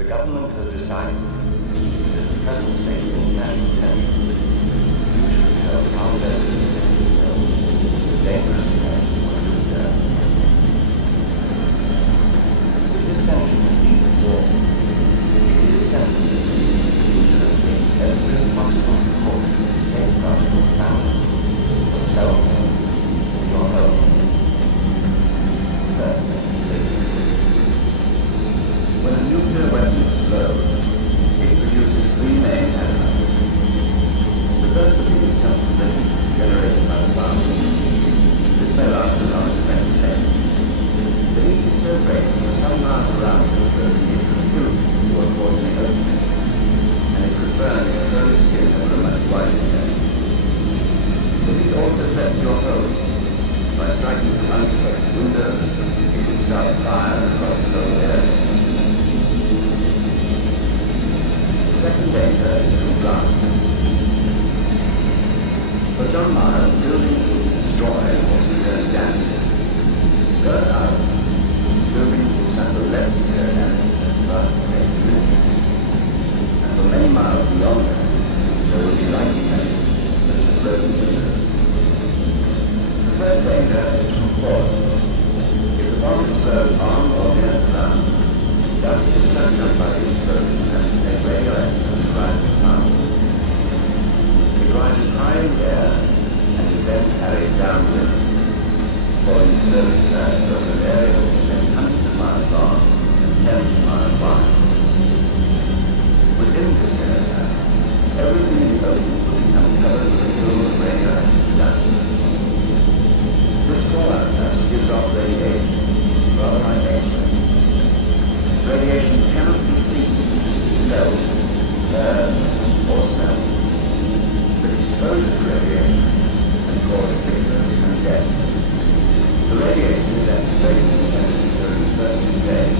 The government has decided that the present state of international tension, you should tell how best to protect yourself the dangerous threat of nuclear. With this tension being war, it is essential that you should take every possible precaution to safeguard your family, yourself, and your home. First, safety. When a nuclear weapon explodes, it produces three main elements. The first of these comes from the heat generated by the bomb. This may last as long as 20 seconds. The heat is so great that some miles around the explosion it consumes through a coordinate opening, and it could burn exposed skin over a much wider extent. The heat also sets your home. By striking through unprotected windows, it can start a fire across the whole area. The second danger is from blast. For some miles, buildings will be destroyed or severe damaged. Burn out, buildings will suffer less severe damage than blast capability. And for many miles beyond that, there will be light damage, such as broken windows. The third danger is from falling. If the bomb explodes on or near the ground, dust is sucked up by the explosion and make radioactive and rise clouds. It rises high in the air and is then carried downwind, falling slowly first over an area which is then hundreds of miles long and tens of miles wide. Within this area, everything in the ocean will become covered with a film of radioactive dust. This fallout dust gives off radiation, rather like X-rays. Radiation cannot be seen, felt, heard, or smelled. But exposure to radiation can cause sickness and death. The radiation is then straight to the chemistry during the first 2 days.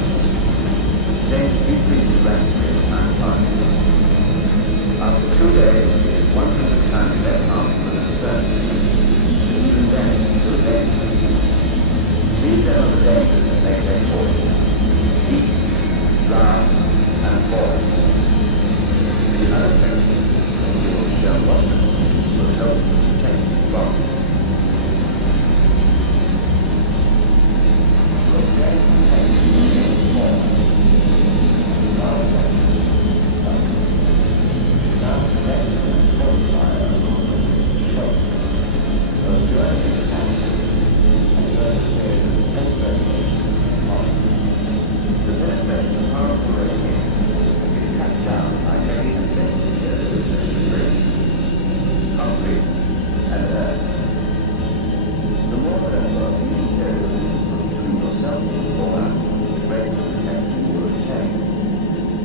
Change decreases rapidly as time passes. After 2 days, it is 100 times less harmful than the first. Even then, it's still dangerous. These are the dangers that make them poison. Heat, blast, and falling. The unaffected, you will show what will help to protect you from. Your brain contains more. Now connected and qualified according to choice. Those during the action and during the period of penetration of the penetration of powerful radiation is cut down by many intense materials such as brick, concrete, and earth. The more therefore these materials you put between yourself and the fallout, the greater the protection you will obtain.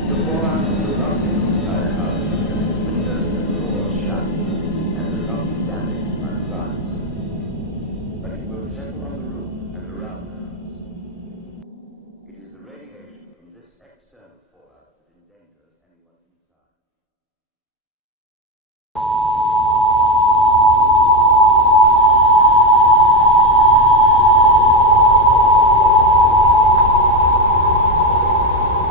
The fallout will not be inside a house because its windows and doors shut and will not be damaged by blast. But it will settle on the roof and around the house. It is the radiation from this external fallout that endangers anyone inside.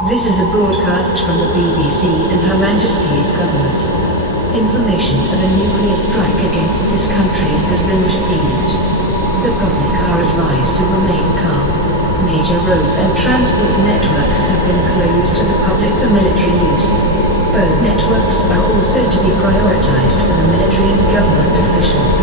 This is a broadcast from the BBC and Her Majesty's Government. Information of a nuclear strike against this country has been received. The public are advised to remain calm. Major roads and transport networks have been closed to the public for military use. Phone networks are also to be prioritised for the military and government officials.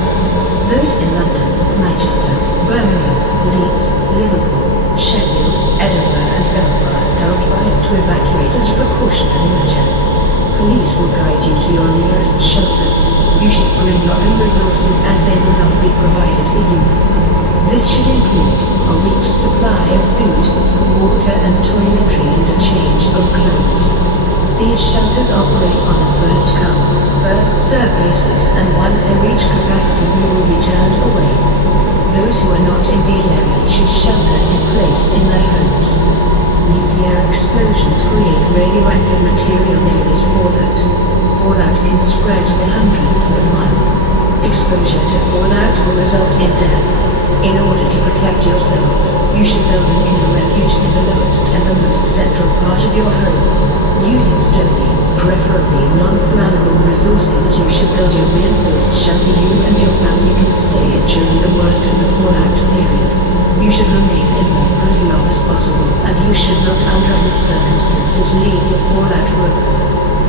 Those in London, Manchester, Birmingham, Leeds, Liverpool, Sheffield, Edinburgh and Belfast are advised to evacuate as a precautionary measure. Police will guide you to your nearest shelter. You should bring your own resources as they will not be provided for you. This should include a week's supply of food, water and toiletries and a change of clothes. These shelters operate on a first-come, first-served basis and once they reach capacity you will be turned away. Those who are not in these areas should shelter in place in their homes. Nuclear explosions create radioactive material known as fallout. Fallout can spread for hundreds of miles. Exposure to fallout will result in death. In order to protect yourselves, you should build an inner refuge in the lowest largest and the most central part of your home. Using sturdy, preferably non-flammable resources, you should build a reinforced shelter you and your family can stay in during the worst of the fallout period. You should remain in there for as long as possible, and you should not under any circumstances leave your fallout room.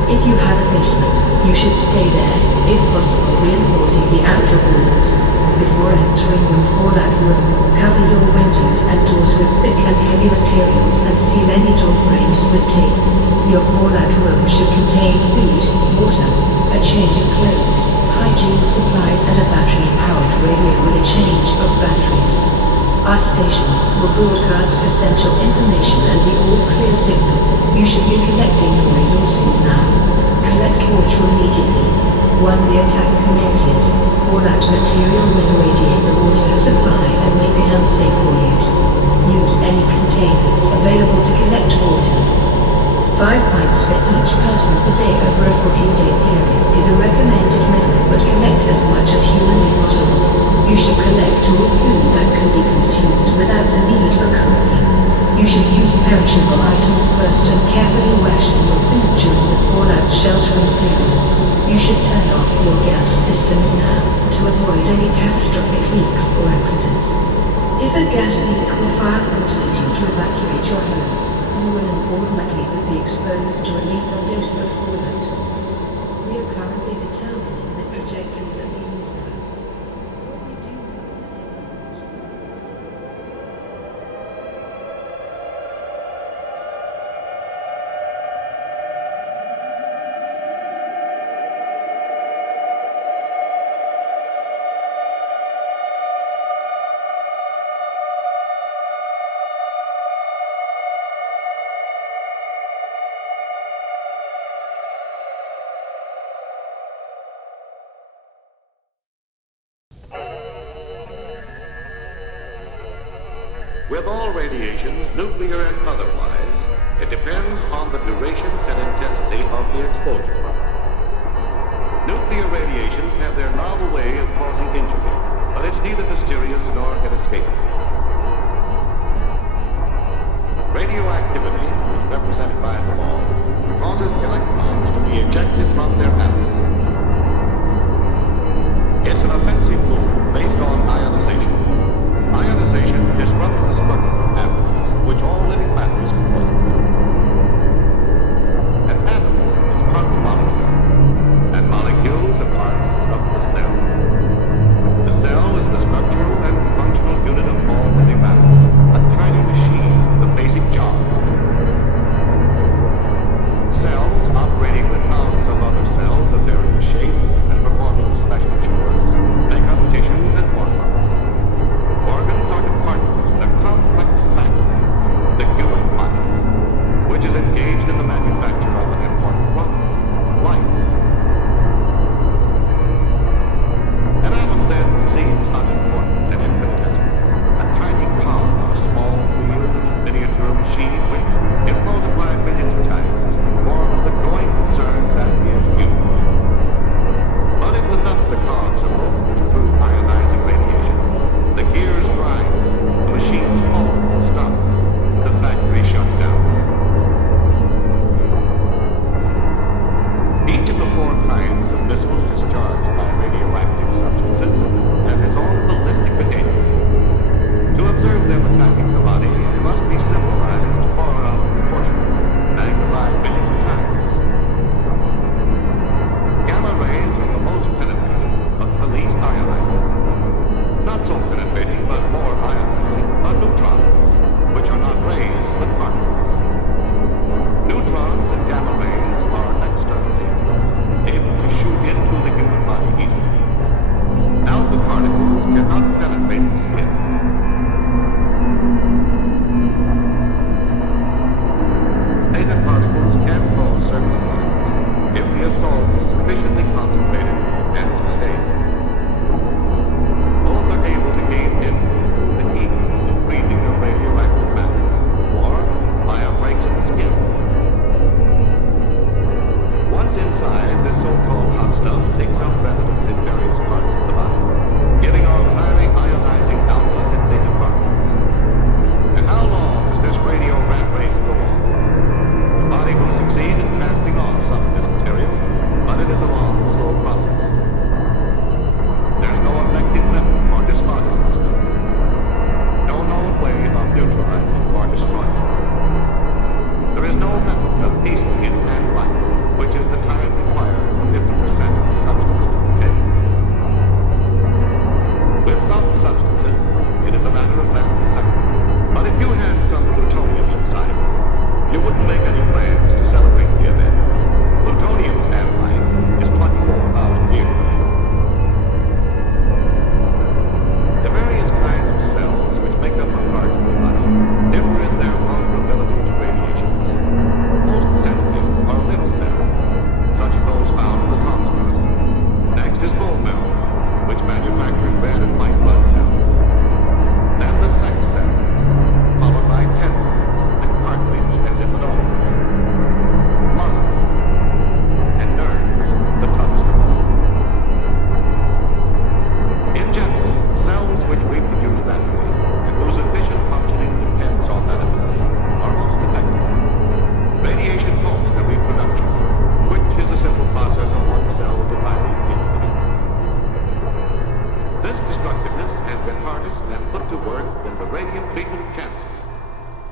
If you have a basement, you should stay there, if possible reinforcing the outer walls. Before entering your fallout room, cover your windows and doors with thick and heavy materials and seal any door frames with tape. Your fallout room should contain food, water, a change of clothes, hygiene supplies and a battery-powered radio with a change of batteries. Our stations will broadcast essential information and the all-clear signal. You should be collecting your resources now. Collect water immediately. When the attack commences, fallout material will irradiate the water supply and make it unsafe for use. Use any containers available to collect water. 5 pints for each person per day over a 14-day period is a recommended method, but collect as much as humanly possible. You should collect all food that can be consumed without the need for cooking. You should use perishable items first and carefully ration your food during the fallout sheltering period. You should turn off your gas systems now to avoid any catastrophic leaks or accidents. If a gas leak or fire forces you to evacuate your home, you will in all likelihood be exposed to a lethal dose of fallout. We are currently determining the trajectories of these missiles. What we do With all radiations, nuclear and otherwise, it depends on the duration and intensity of the exposure. Nuclear radiations have their novel way of causing injury, but it's neither mysterious nor inescapable. Radioactivity, represented by the law, causes electrons to be ejected from their atoms. It's an offensive move based on ionization. Ionization disrupts the structure of atoms, which all living matter is composed of. An atom is part of a molecule, and molecules are parts of the cell. The cell is the structural and functional unit of all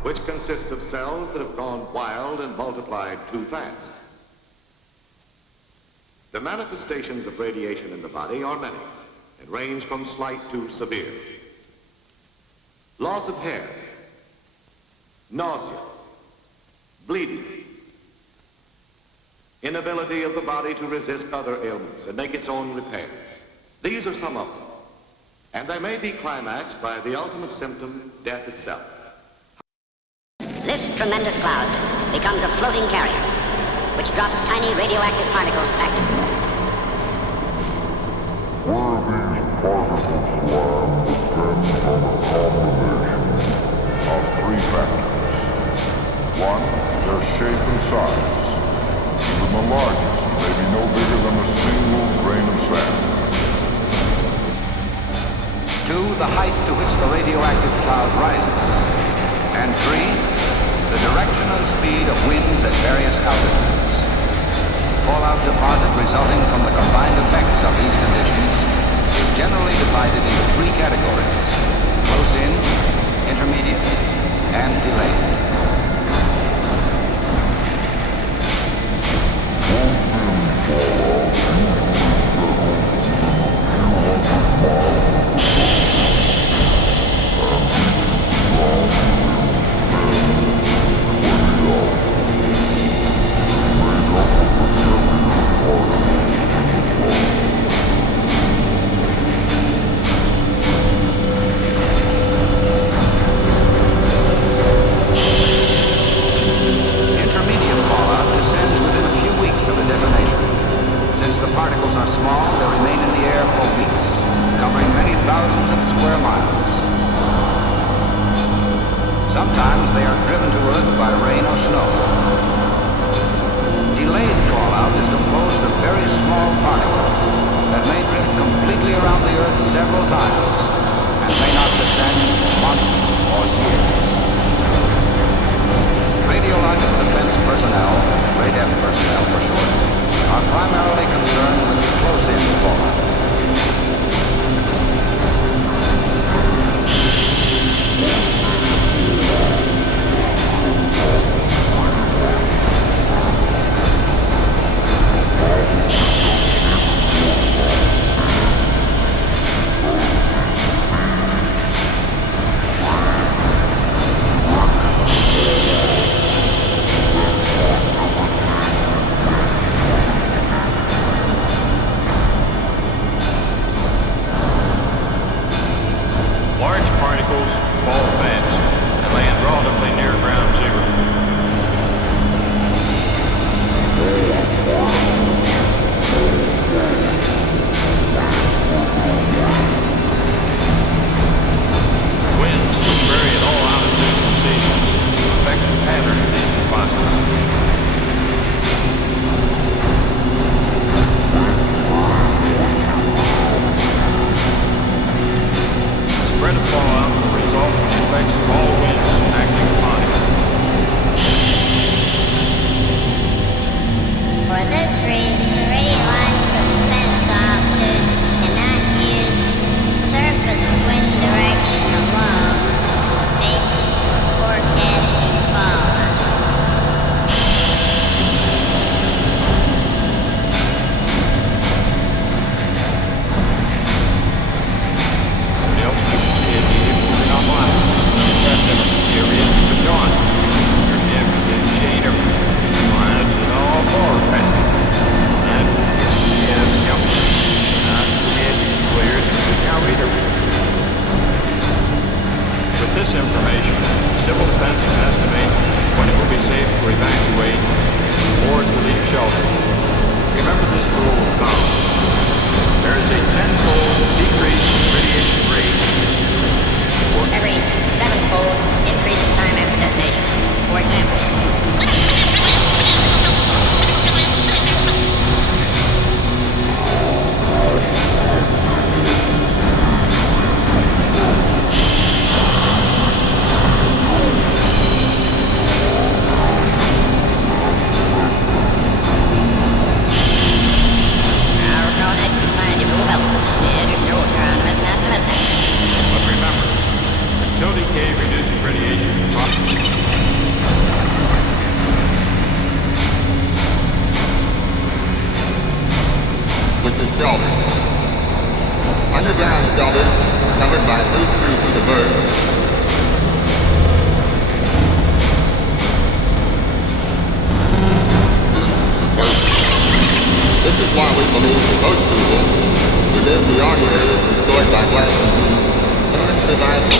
which consists of cells that have gone wild and multiplied too fast. The manifestations of radiation in the body are many and range from slight to severe. Loss of hair, nausea, bleeding, inability of the body to resist other ailments and make its own repairs. These are some of them, and they may be climaxed by the ultimate symptom, death itself. This tremendous cloud becomes a floating carrier, which drops tiny radioactive particles back to Earth. Where these particles land depends on a combination of three factors. One, their shape and size. Even the largest may be no bigger than a single grain of sand. Two, the height to which the radioactive cloud rises. And three, the direction and speed of winds at various altitudes. Fallout deposit resulting from the combined effects of these conditions is generally divided into three categories: close in, intermediate, and delayed. Particles are small, they remain in the air for weeks, covering many thousands of square miles. Sometimes they are driven to Earth by rain or snow. Delayed fallout is composed of very small particles that may drift completely around the Earth several times and may not descend for months or years. Radiological defense personnel, RADEF personnel for short, are primarily concerned with close-in fallout. survival.